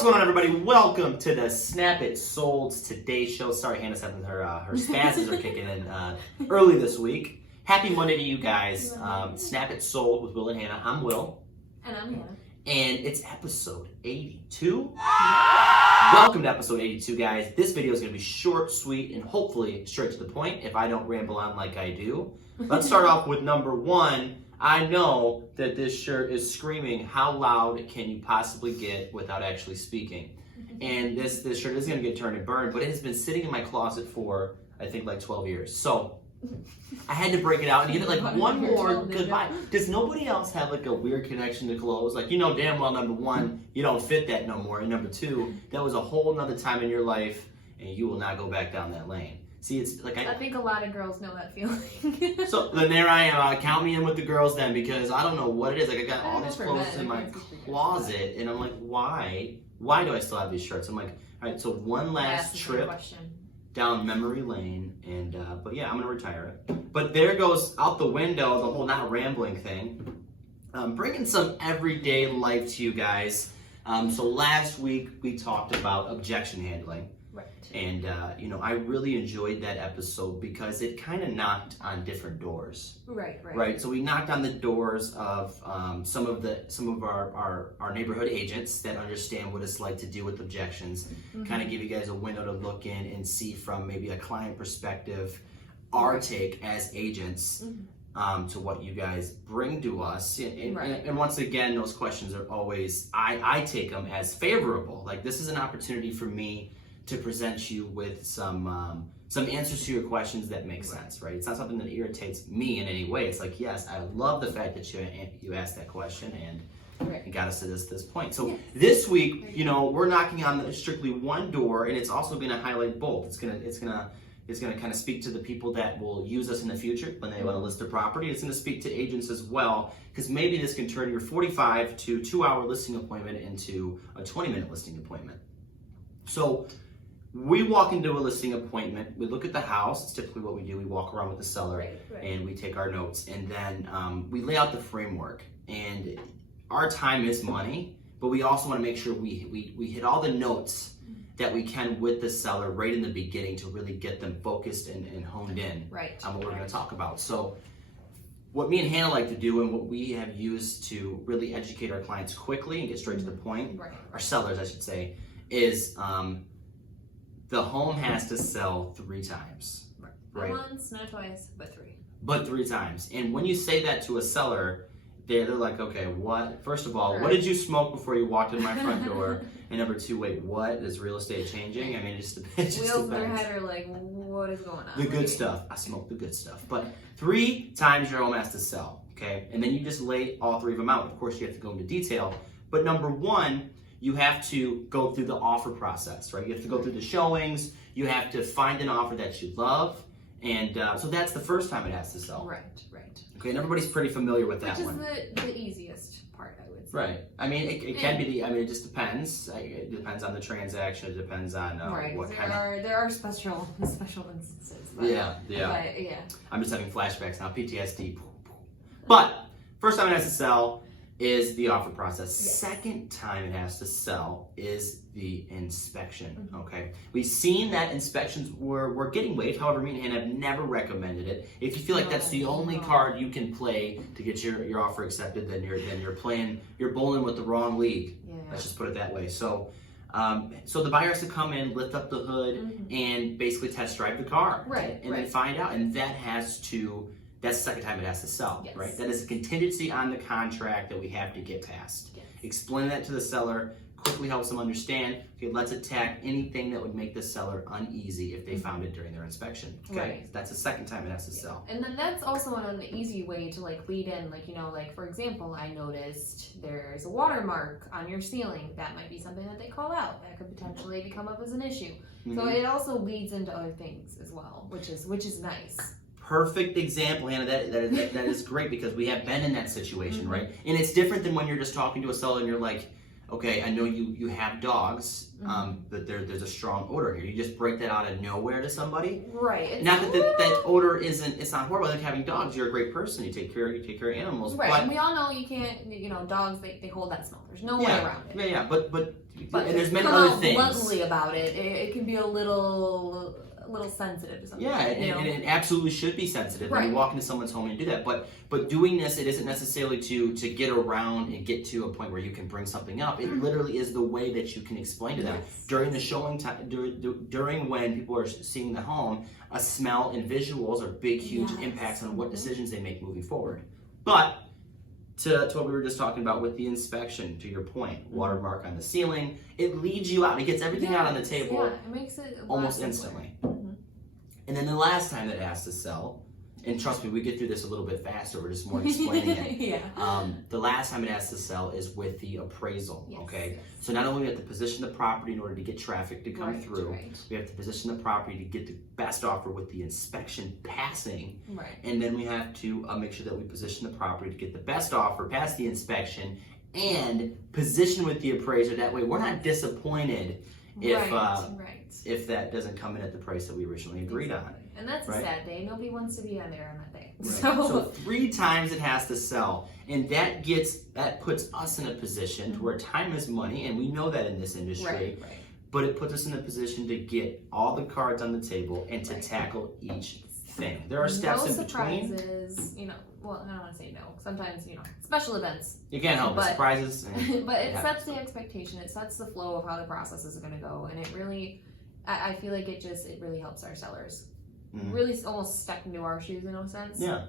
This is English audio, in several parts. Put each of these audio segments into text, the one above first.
What's going on, everybody? Welcome to the Snap It Sold's Today Show. Sorry, Hannah's having her spasms are kicking in early this week. Happy Monday to you guys. Snap It Sold with Will and Hannah. I'm Will. And I'm Hannah. And it's episode 82. Welcome to episode 82, guys. This video is going to be short, sweet, and hopefully straight to the point if I don't ramble on like I do. Let's start off with number one. I know that this shirt is screaming, how loud can you possibly get without actually speaking? And this shirt is going to get turned and burned, but it has been sitting in my closet for, I think, like 12 years. So I had to break it out and give it like one more goodbye. Does nobody else have like a weird connection to clothes? Like, you know damn well, number one, you don't fit that no more. And number two, that was a whole nother time in your life and you will not go back down that lane. See, it's like I think a lot of girls know that feeling. So then there I am. Count me in with the girls then, because I don't know what it is. Like I got all these clothes in my closet, and I'm like, why? Why do I still have these shirts? I'm like, all right. So one last trip down memory lane, and but yeah, I'm gonna retire it. But there goes out the window the whole not rambling thing. Bringing some everyday life to you guys. So last week we talked about objection handling. Right. And I really enjoyed that episode because it kind of knocked on different doors. Right. So we knocked on the doors of some of our neighborhood agents that understand what it's like to deal with objections. Mm-hmm. Kind of give you guys a window to look in and see from maybe a client perspective, our take as agents. Mm-hmm. To what you guys bring to us. And once again, those questions are always, I take them as favorable. Like, this is an opportunity for me to present you with some answers to your questions that make sense, right? It's not something that irritates me in any way. It's like, yes, I love the fact that you asked that question and it got us to this point. So this week, we're knocking on strictly one door, and it's also going to highlight both. It's going to kind of speak to the people that will use us in the future when they want to list a property. It's going to speak to agents as well, because maybe this can turn your 45 to 2-hour listing appointment into a 20-minute listing appointment. So we walk into a listing appointment, we look at the house. It's typically what we do. We walk around with the seller and we take our notes, and then we lay out the framework. And our time is money, but we also want to make sure we hit all the notes that we can with the seller right in the beginning to really get them focused and honed in on what we're going to talk about. So what me and Hannah like to do, and what we have used to really educate our clients quickly and get straight to the point, our sellers I should say, is the home has to sell 3 times. Right. Not once, not twice, but 3. But 3 times. And when you say that to a seller, they're like, okay, what? First of all, what did you smoke before you walked in my front door? And number 2, wait, what? Is real estate changing? I mean, it just depends. Wheels in their head are like, what is going on? The good stuff. I smoke the good stuff. But 3 times your home has to sell, okay? And then you just lay all 3 of them out. Of course, you have to go into detail. But number 1, you have to go through the offer process, right? You have to go through the showings. You have to find an offer that you love. And so that's the first time it has to sell. Right. Okay, and everybody's pretty familiar with that one. Which is the easiest part, I would say. Right. I mean, it can be it just depends. It depends on the transaction. It depends on what kind of... There are special instances. But, yeah. But, yeah. I'm just having flashbacks now, PTSD. But first time it has to sell is the offer process. Second time it has to sell is the inspection, okay? We've seen that inspections were getting waived. However, me and Hannah have never recommended it. If you feel like that's the only card you can play to get your offer accepted, then you're bowling with the wrong league. Yeah. Let's just put it that way. So the buyer has to come in, lift up the hood, and basically test drive the car. And then find out, and that's the second time it has to sell, right? That is a contingency on the contract that we have to get past. Explain that to the seller, quickly helps them understand, okay, let's attack anything that would make the seller uneasy if they found it during their inspection, okay? That's the second time it has to sell. And then that's also an easy way to lead in, for example, I noticed there's a watermark on your ceiling. That might be something that they call out. That could potentially become up as an issue. So it also leads into other things as well, which is nice. Perfect example, Hannah. That is great, because we have been in that situation, right? And it's different than when you're just talking to a seller and you're like, okay, I know you have dogs, but there's a strong odor here. You just break that out of nowhere to somebody. Right. Not that odor it's not horrible. Like having dogs, you're a great person. You take care of animals. Right. But, and we all know you can't, dogs, they hold that smell. There's no way around it. Yeah. But and there's many come other out things. bluntly about it. It can be a little sensitive to something. Yeah, and it absolutely should be sensitive when you walk into someone's home and you do that. But doing this, it isn't necessarily to get around and get to a point where you can bring something up. It literally is the way that you can explain to them during the showing time, during when people are seeing the home. A smell and visuals are big, huge impacts on what decisions they make moving forward. But to what we were just talking about with the inspection, to your point, watermark on the ceiling, it leads you out. It gets everything out on the table. Yeah, it makes it almost instantly. And then the last time that it has to sell, and trust me, we get through this a little bit faster. We're just more explaining it. The last time it has to sell is with the appraisal. Okay. So not only do we have to position the property in order to get traffic to come through, we have to position the property to get the best offer with the inspection passing. And then we have to make sure that we position the property to get the best offer, pass the inspection, and position with the appraiser. That way, we're not disappointed if that doesn't come in at the price that we originally agreed on. And that's a sad day. Nobody wants to be on there on that day. So 3 times it has to sell, and that puts us in a position to where time is money, and we know that in this industry. But it puts us in a position to get all the cards on the table and to tackle each thing. There are steps in between. Well, I don't want to say no. Sometimes, special events. You can't help it. Surprises. But it sets the expectation. It sets the flow of how the process is going to go. And it really, I feel like it really helps our sellers. Really almost step into our shoes in a sense. Yeah.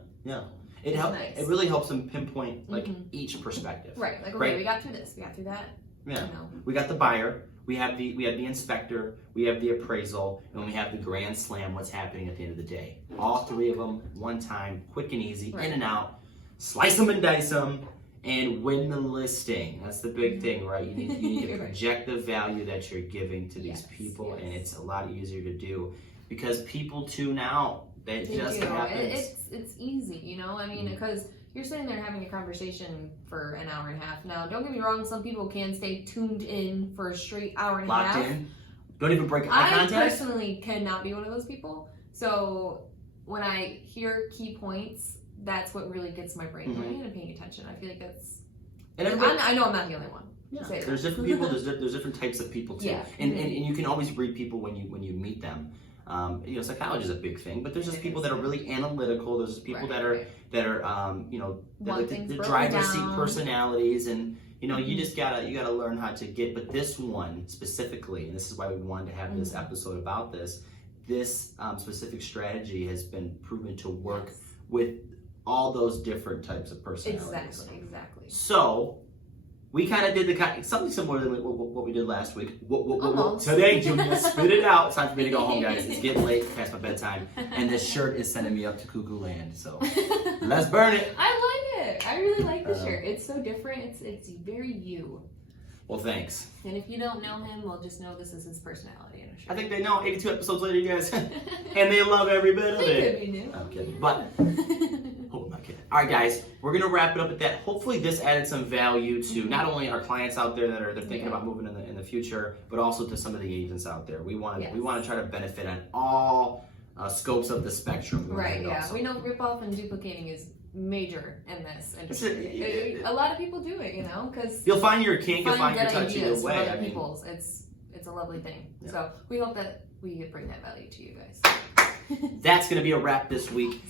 It helps. Nice. It really helps them pinpoint each perspective. Right. Like, okay, we got through this. We got through that. Yeah. We got the buyer. We have the inspector, we have the appraisal, and we have the grand slam, what's happening at the end of the day. All 3 of them, one time, quick and easy, in and out, slice them and dice them, and win the listing. That's the big thing, right? You need to project the value that you're giving to these people, and it's a lot easier to do because people tune out. That just happens. It's easy, I mean, because you're sitting there having a conversation for an hour and a half. Now, don't get me wrong, some people can stay tuned in for a straight hour and a half. Locked in. Don't even break eye contact. I personally cannot be one of those people. So when I hear key points, that's what really gets my brain going and paying attention. I feel like that's... And I know I'm not the only one. Yeah. There's different people. There's different types of people too. Yeah. And you can always read people when you meet them. Psychology is a big thing, but there's just people that are really analytical. There's just people that are the driver's seat personalities, and you just gotta learn how to get. But this one specifically, and this is why we wanted to have this episode about this. This specific strategy has been proven to work with all those different types of personalities. Exactly. So we kind of did something similar to what we did last week. Almost. Today, Julia, spit it out. It's time for me to go home, guys. It's getting late, past my bedtime, and this shirt is sending me up to cuckoo land. So let's burn it. I like it. I really like the shirt. It's so different. It's very you. Well, thanks. And if you don't know him, well, just know this is his personality in a shirt. I think they know. 82 episodes later, you guys, and they love every bit of it. They could be new. I'm kidding, but. All right, guys, we're going to wrap it up at that. Hopefully this added some value to not only our clients out there that are thinking about moving in the future, but also to some of the agents out there. We want to try to benefit on all scopes of the spectrum. Right, yeah. We know rip-off and duplicating is major in this industry. A lot of people do it, because you'll find your kink, you'll find your touch either way. Other people's. It's a lovely thing. Yeah. So we hope that we bring that value to you guys. That's going to be a wrap this week.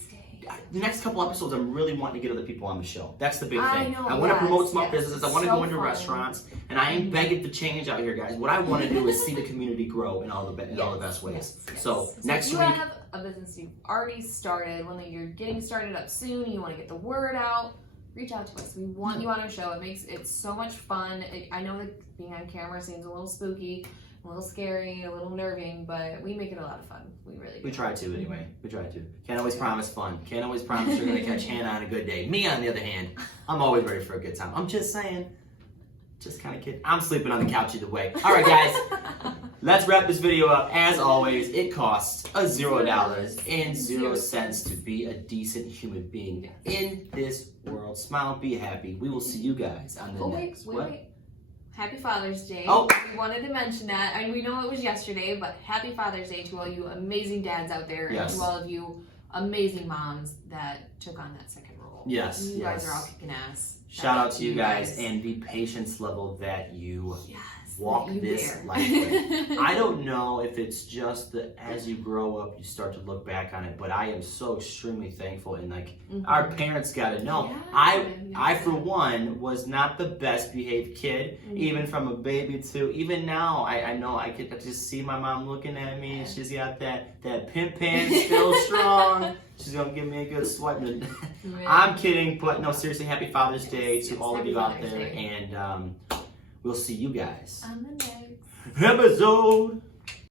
The next couple episodes, I'm really wanting to get other people on the show. That's the big thing. I want to promote small businesses. I want to go into restaurants, and I ain't begging to change out here, guys. What I want to do is see the community grow in all the best ways. So next week, if you have a business you've already started, one that you're getting started up soon, you want to get the word out, reach out to us. We want you on our show. It makes it so much fun. I know that being on camera seems a little spooky, a little scary, a little nerving, but we make it a lot of fun. We really do. We try to, anyway. We try to. Can't always promise fun. Can't always promise you're going to catch Hannah on a good day. Me, on the other hand, I'm always ready for a good time. I'm just saying. Just kind of kidding. I'm sleeping on the couch either way. All right, guys. Let's wrap this video up. As always, it costs $0 and 0 cents to be a decent human being in this world. Smile, be happy. We will see you guys on the next. Wait. Happy Father's Day. Oh. We wanted to mention that. I mean, we know it was yesterday, but happy Father's Day to all you amazing dads out there, Yes. and to all of you amazing moms that took on that second role. Yes. You guys are all kicking ass. Shout out to you guys and the patience level that you walk that you this bear. life with. I don't know if it's just that as you grow up, you start to look back on it, but I am so extremely thankful, and like our parents got to know. I for one was not the best behaved kid, even from a baby to even now. I know I could just see my mom looking at me, and she's got that pimp pan still strong. She's gonna give me a good swipe. I'm kidding, but no, seriously, happy Father's Day to all of you out there, and we'll see you guys on the next episode.